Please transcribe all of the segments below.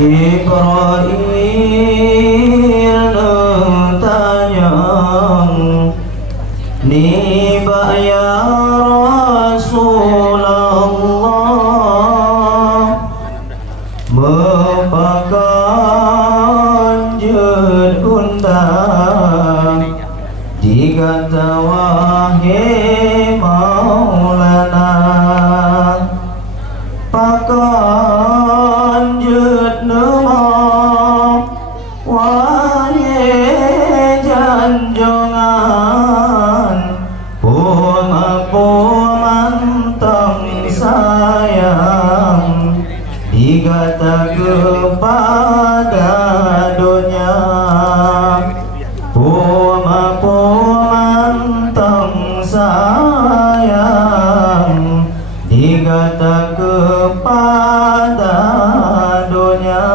Jibril tanya niba ya Rasulullah mepakan jet undang dikata wahai Maulana pakan jet nama wahai janjongan pemantang sayang dikata kepada dunia pemantang sayang dikata kepada dunia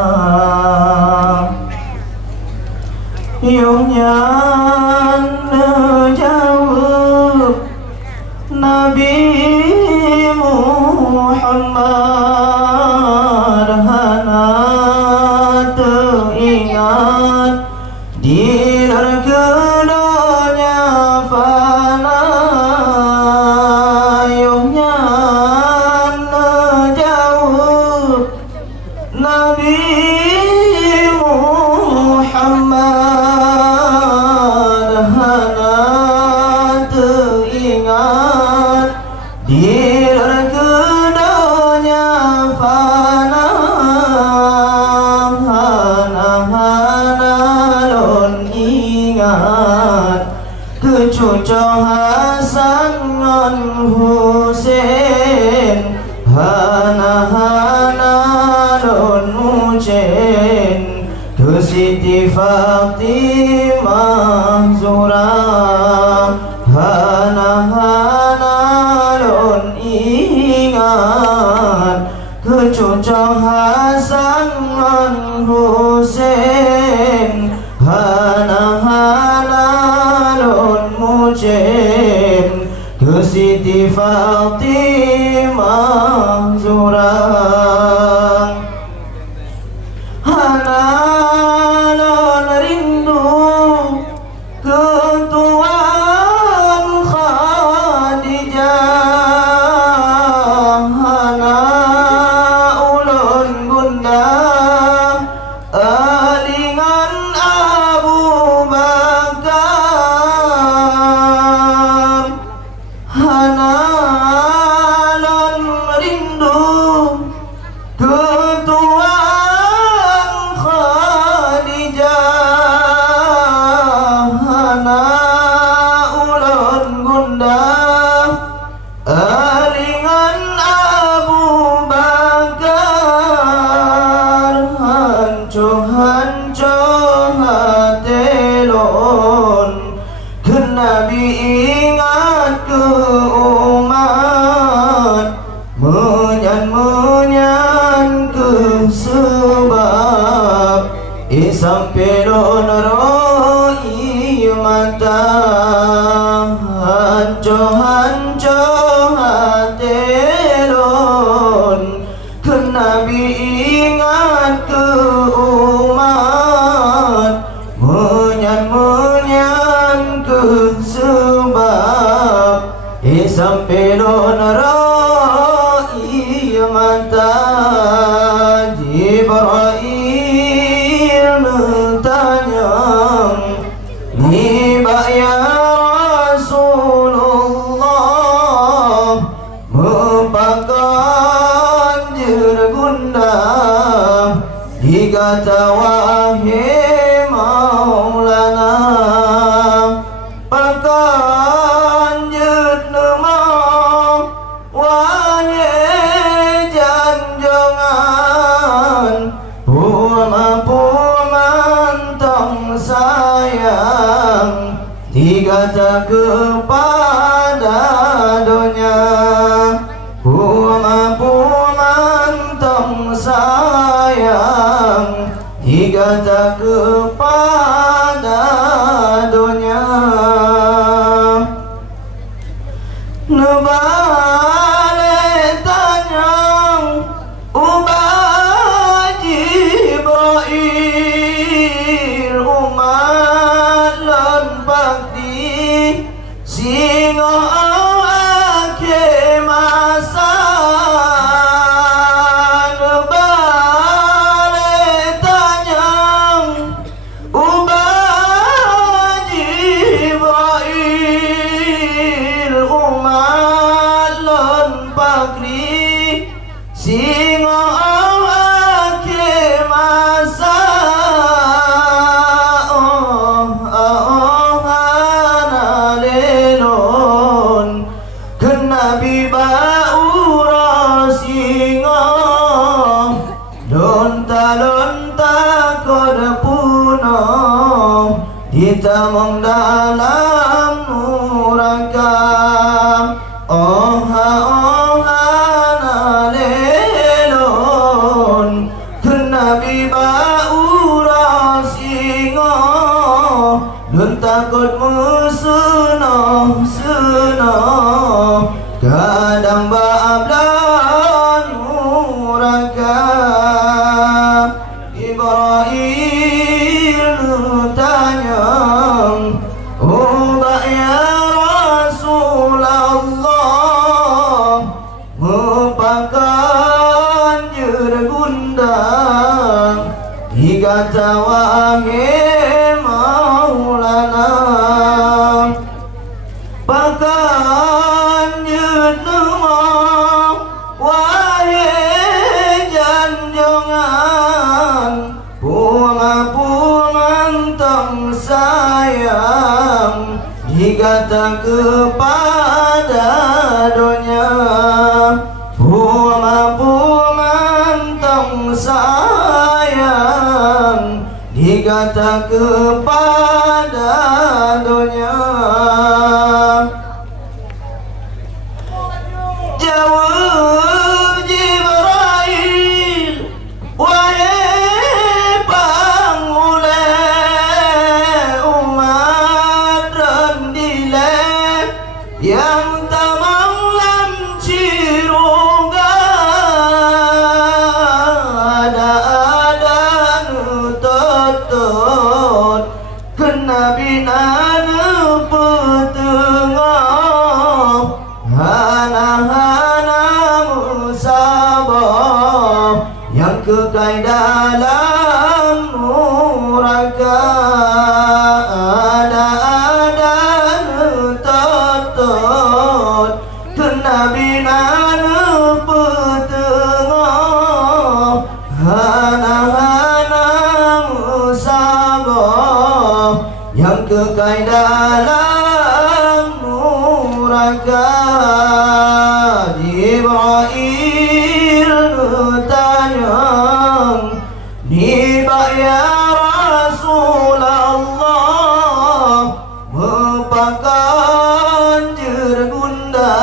Yuhnya jawab Nabi Muhammad hana teringat di nerganya fana Yuhnya jawab Nabi Muhammad hana teringat di nerganya fana hana lon ingat kecucu Hasan dan Husain hana lon mujen ke Siti Fatimah Zura hana lon ingat kecucu Hasan dan Husain hana lon mujen ke Siti Fatimah Zura hana lon rindu ketuan Khadijah hana ulun gundah alingan Abu Bakar hana lon rindu ketuan Khadijah hana ulun gundah alingan Abu Bakar hancu hatelon ke Nabi ingat ke umat menyan ke sebab sampai don roi mata hancu hatelon ke Nabi ingat ke umat menyan ke sebab sampai don roi mata Jibril tanya niba ya Rasulullah mepakan jergunda dikata wahai Maulana pakan jenema wahai janjongan pemantang sayang dikata kepada dunia pemantang sayang dikata kepada dunia nebale tanya ubah bakri singo ake masa analelon kenabi baura singo lonta-lonta kod puno ditamong dalam nuraka oha nalelon kenabi baura singo lonta kod musuno suno kadang baablan nuraka Ibrahim tanyang ubah ya Rasulullah merupakan jergundang hingga tawange maulana pakan jenema wahai janjongan puang-puang sayang digata kepada dunia puang-puang sayang digata kepada dunia jawab Jibril wahai pangule umat rendile yang tamang lam cirungga ada nutot kenabi nanu petengah hana musabah yang kekal dalam nuraka ada nutot kenabi nanu petengah hana musabah yang kekal dalam nuraka Jibril tanyang niba ya Rasulullah merupakan jergunda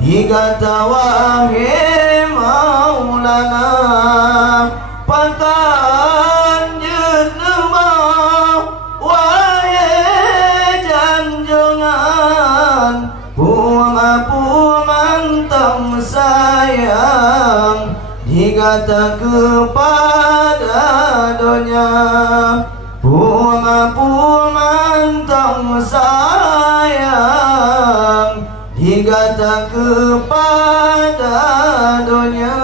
digata wahai maulana pakan jenema wahai janjongan puang-puang sayang digata kepada dunia puang-puang sayang digata kepada dunia